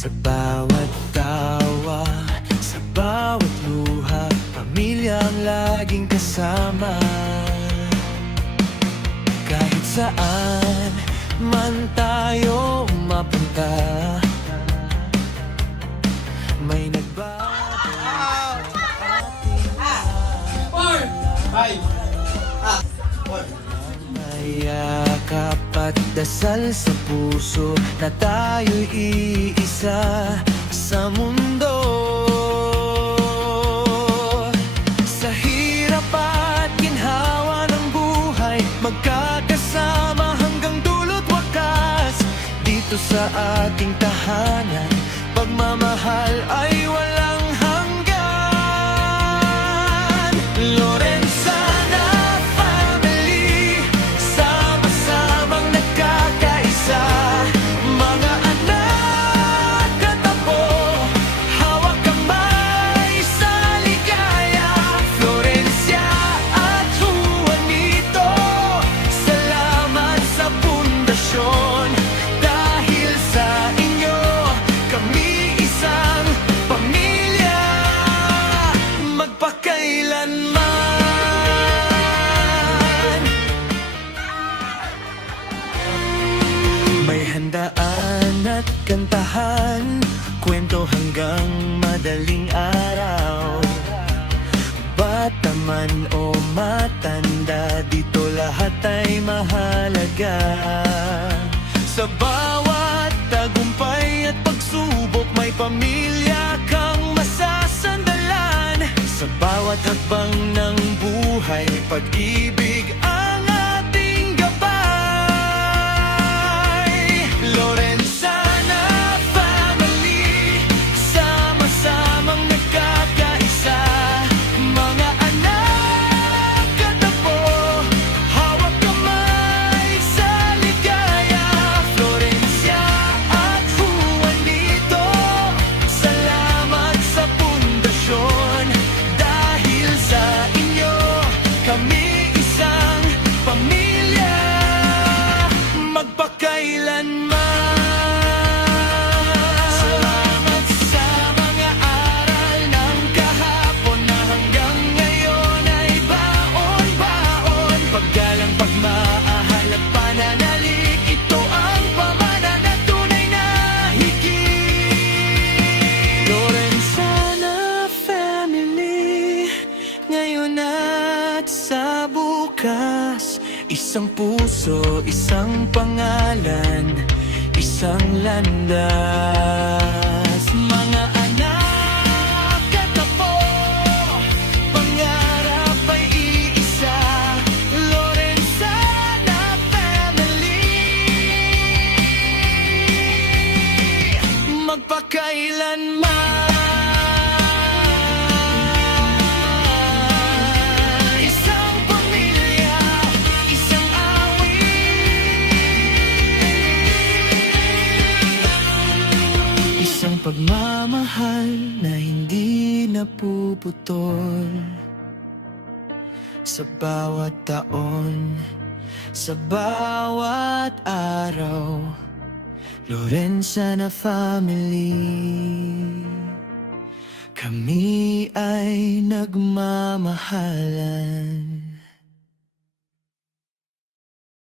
Sa bawat tawa, sa bawat luha, pamilya ang laging kasama. Kahit saan man tayo mapunta, may nagbabalik sa ating may yakap at dasal sa puso na tayo'y iisa sa mundo. Sa hirap at ginhawa ng buhay, magkakasama hanggang dulo't wakas. Dito sa ating tahanan, pagmamahal ay walang hanggan. Lorenzana family, sama-samang nagkakaisa. Mga anak at apo, hawak kamay sa ligaya. Florencia at Juanito, salamat sa pundasyon. Dahil sa inyo, kami isang pamilya, magpakailanman. May handaan at kantahan, kwento hanggang madaling araw. Bata man o matanda, dito lahat ay mahalaga. Sa bawat tagumpay at pagsubok, may pamilya kang masasandalan. Sa bawat hakbang ng buhay, pag-ibig ang ating gabay. Lorenzana family, sama-samang nagkakaisa. Mga anak at apo, hawak kamay sa ligaya. Florencia at Juanito, salamat sa pundasyon. Dahil sa inyo, kami isang pamilya, magpakailanman. Salamat sa mga aral ng kahapon na hanggang ngayon ay baon-baon. Paggalang, pagmamahal at pananalig, ito ang pamana na tunay na higit. Lorenzana family, ngayon at sa bukas, isang puso, isang pangalan, isang landas. Mga anak at apo, pangarap ay iisa. Lorenzana family, magpakailanman. Isang pamilya, isang awit, isang pagmamahal na hindi napuputol. Sa bawat taon, sa bawat araw, Lorenzana family, kami ay nagmamahalan.